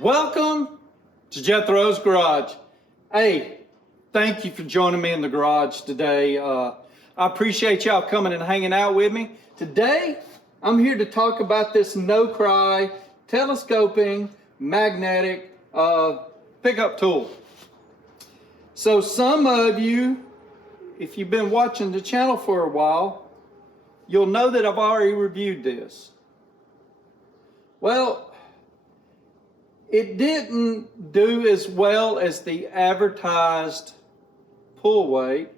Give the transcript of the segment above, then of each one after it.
Welcome to Jethro's Garage. Hey, thank you for joining me in the garage today. I appreciate y'all coming and hanging out with me. Today, I'm here to talk about this NoCry telescoping magnetic pickup tool. So some of you, if you've been watching the channel for a while, you'll know that I've already reviewed this. Well, it didn't do as well as the advertised pull weight,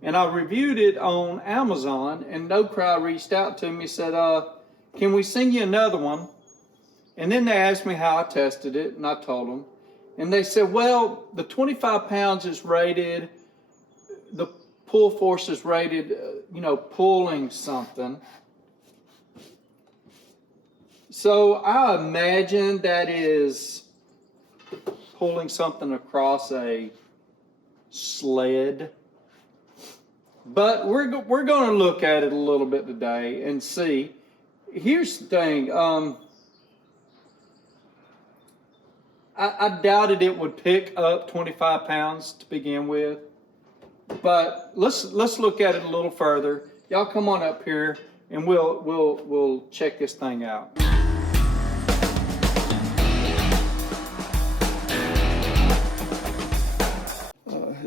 and I reviewed it on Amazon, and NoCry reached out to me and said, can we send you another one? And then they asked me how I tested it, and I told them. And they said, well, the 25 pounds is rated, the pull force is rated, pulling something. So I imagine that is pulling something across a sled. But we're going to look at it a little bit today and see. Here's the thing. I doubted it would pick up 25 pounds to begin with. But let's look at it a little further. Y'all come on up here and we'll check this thing out.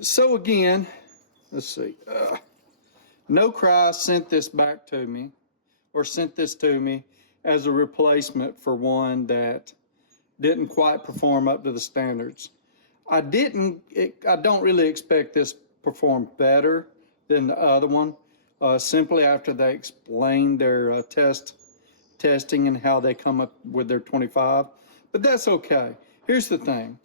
So again, let's see. NoCry sent this back to me, or sent this to me as a replacement for one that didn't quite perform up to the standards. I don't really expect this to perform better than the other one, simply after they explained their testing and how they come up with their 25, but that's okay. Here's the thing.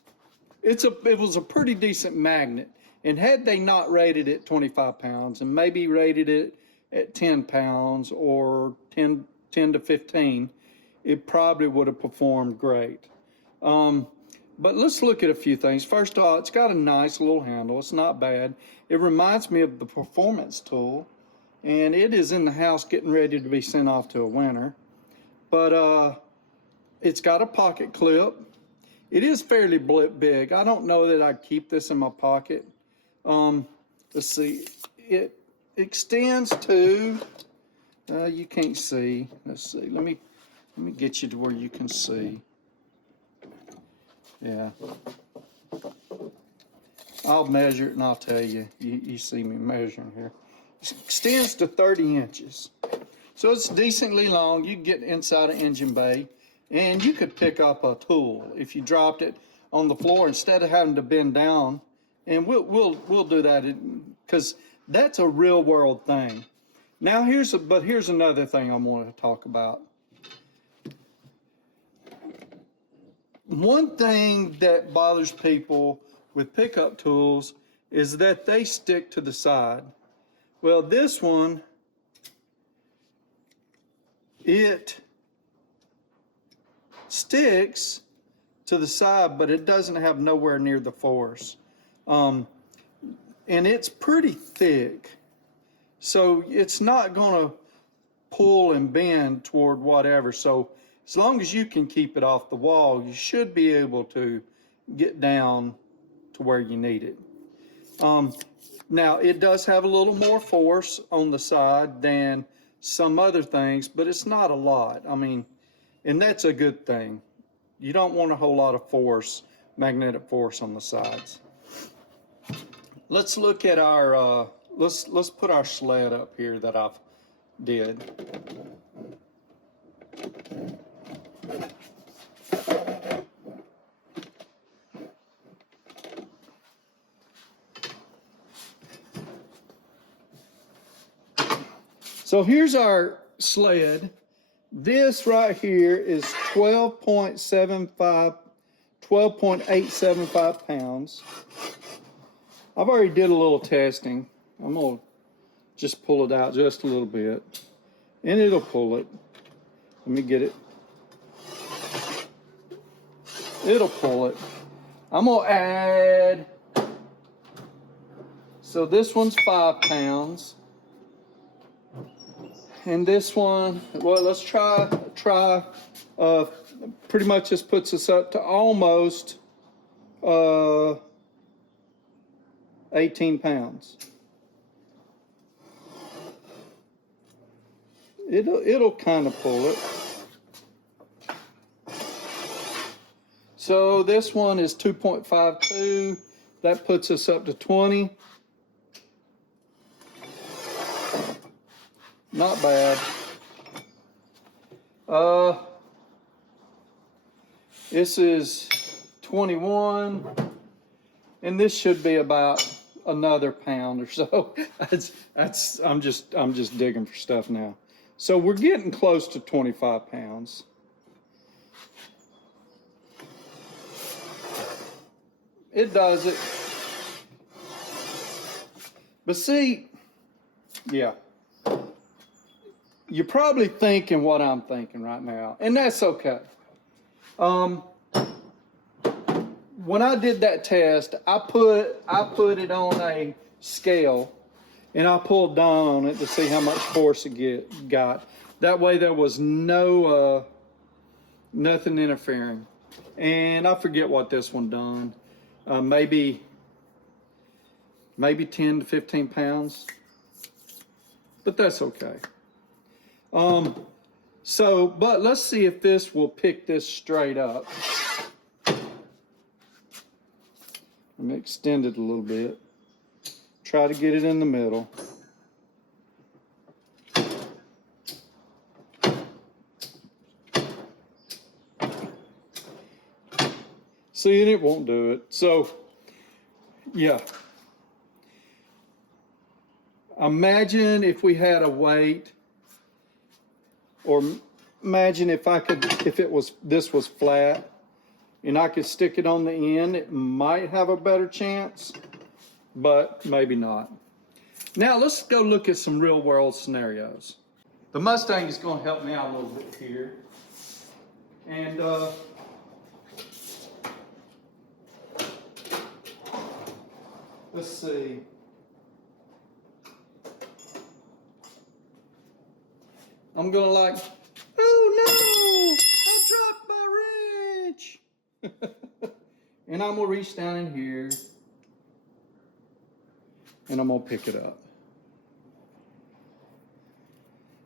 It was a pretty decent magnet. And had they not rated it 25 pounds and maybe rated it at 10 pounds or 10 to 15, it probably would have performed great. But let's look at a few things. First of all, it's got a nice little handle. It's not bad. It reminds me of the performance tool, and it is in the house getting ready to be sent off to a winter. But it's got a pocket clip. It is fairly big. I don't know that I'd keep this in my pocket. Let's see, it extends to, you can't see, let's see, let me get you to where you can see. Yeah, I'll measure it and I'll tell you, you see me measuring here. It extends to 30 inches. So it's decently long. You can get inside an engine bay and you could pick up a tool if you dropped it on the floor instead of having to bend down. And we'll do that because that's a real world thing. Now here's another thing I want to talk about. One thing that bothers people with pickup tools is that they stick to the side. Well, this one, it sticks to the side, but it doesn't have nowhere near the force. And it's pretty thick, so it's not going to pull and bend toward whatever. So as long as you can keep it off the wall, you should be able to get down to where you need it. Now, it does have a little more force on the side than some other things, but it's not a lot. I mean, and that's a good thing. You don't want a whole lot of force, magnetic force on the sides. Let's look at our, let's put our sled up here that I've did. So here's our sled. This right here is 12.875 pounds. I've already did a little testing. I'm going to just pull it out just a little bit. And it'll pull it. Let me get it. It'll pull it. I'm going to add. So this one's 5 pounds. And this one, well, let's try pretty much this puts us up to almost 18 pounds. It'll kind of pull it. So this one is 2.52. That puts us up to 20. Not bad. This is 21, and this should be about another pound or so. I'm just digging for stuff now. So we're getting close to 25 pounds. It does it. But see, yeah. You're probably thinking what I'm thinking right now, and that's okay. When I did that test, I put it on a scale, and I pulled down on it to see how much force it got. That way, there was no nothing interfering. And I forget what this one done. Maybe 10 to 15 pounds, but that's okay. But let's see if this will pick this straight up. Let me extend it a little bit. Try to get it in the middle. See, and it won't do it. So, yeah. Imagine if we had a weight, or imagine if this was flat and I could stick it on the end, it might have a better chance, but maybe not. Now let's go look at some real world scenarios. The Mustang is going to help me out a little bit here. And let's see. I'm going to oh no, I dropped my wrench. And I'm going to reach down in here and I'm going to pick it up.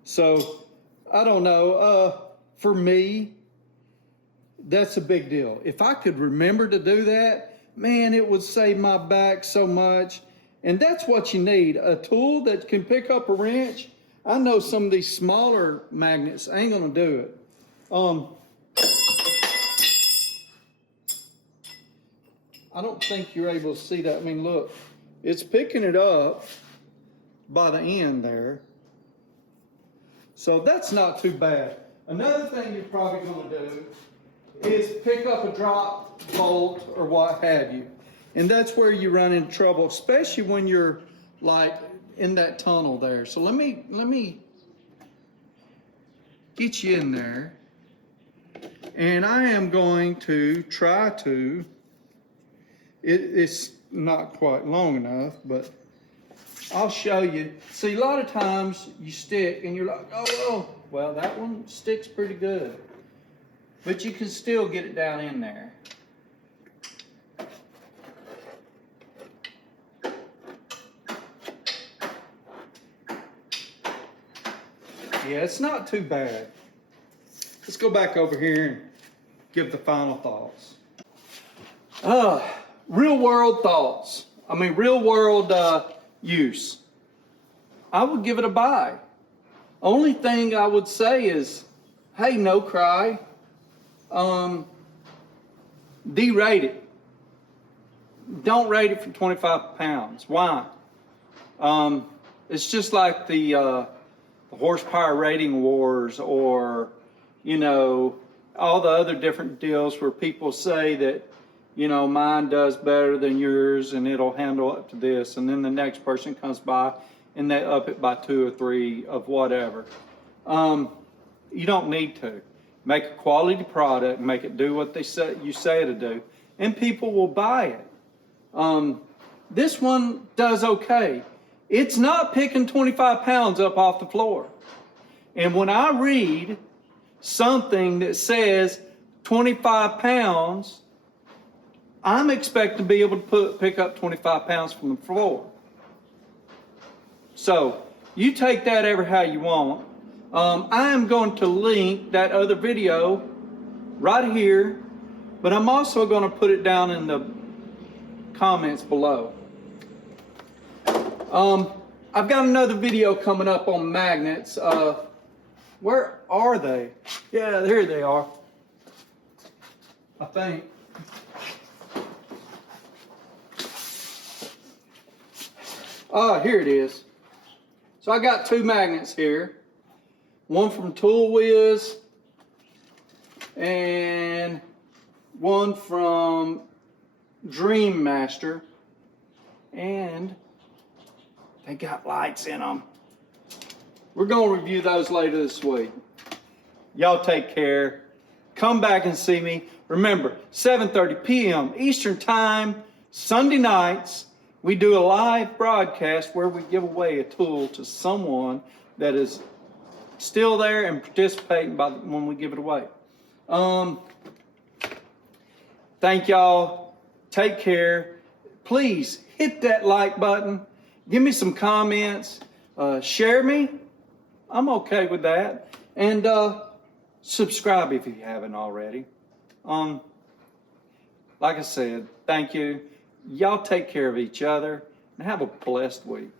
So, I don't know, for me, that's a big deal. If I could remember to do that, man, it would save my back so much. And that's what you need, a tool that can pick up a wrench. I know some of these smaller magnets ain't gonna do it. I don't think you're able to see that. I mean, look, it's picking it up by the end there. So that's not too bad. Another thing you're probably gonna do is pick up a drop bolt or what have you. And that's where you run into trouble, especially when you're like in that tunnel there. So let me get you in there, and I am going to try to, it's not quite long enough, but I'll show you. See, a lot of times you stick and you're like, oh, well, that one sticks pretty good, but you can still get it down in there. Yeah, it's not too bad. Let's go back over here and give the final thoughts. Real world thoughts. I mean, real world use. I would give it a buy. Only thing I would say is, hey, NoCry, derate it. Don't rate it for 25 pounds. Why? It's just like the horsepower rating wars, or, you know, all the other different deals where people say that, you know, mine does better than yours and it'll handle up to this, and then the next person comes by and they up it by 2 or 3 of whatever. You don't need to. Make a quality product, make it do what you say it'll do, and people will buy it. This one does okay. It's not picking 25 pounds up off the floor. And when I read something that says 25 pounds, I'm expected to be able to pick up 25 pounds from the floor. So you take that ever how you want. I am going to link that other video right here, but I'm also going to put it down in the comments below. I've got another video coming up on magnets. Where are they? Yeah, there they are. I think. Oh, here it is. So I got two magnets here. One from Tool Whiz and one from Dream Master. And they got lights in them. We're going to review those later this week. Y'all take care. Come back and see me. Remember, 7:30 p.m. Eastern Time, Sunday nights, we do a live broadcast where we give away a tool to someone that is still there and participating when we give it away. Thank y'all. Take care. Please hit that like button. Give me some comments. Share me. I'm okay with that. And subscribe if you haven't already. Like I said, thank you. Y'all take care of each other and have a blessed week.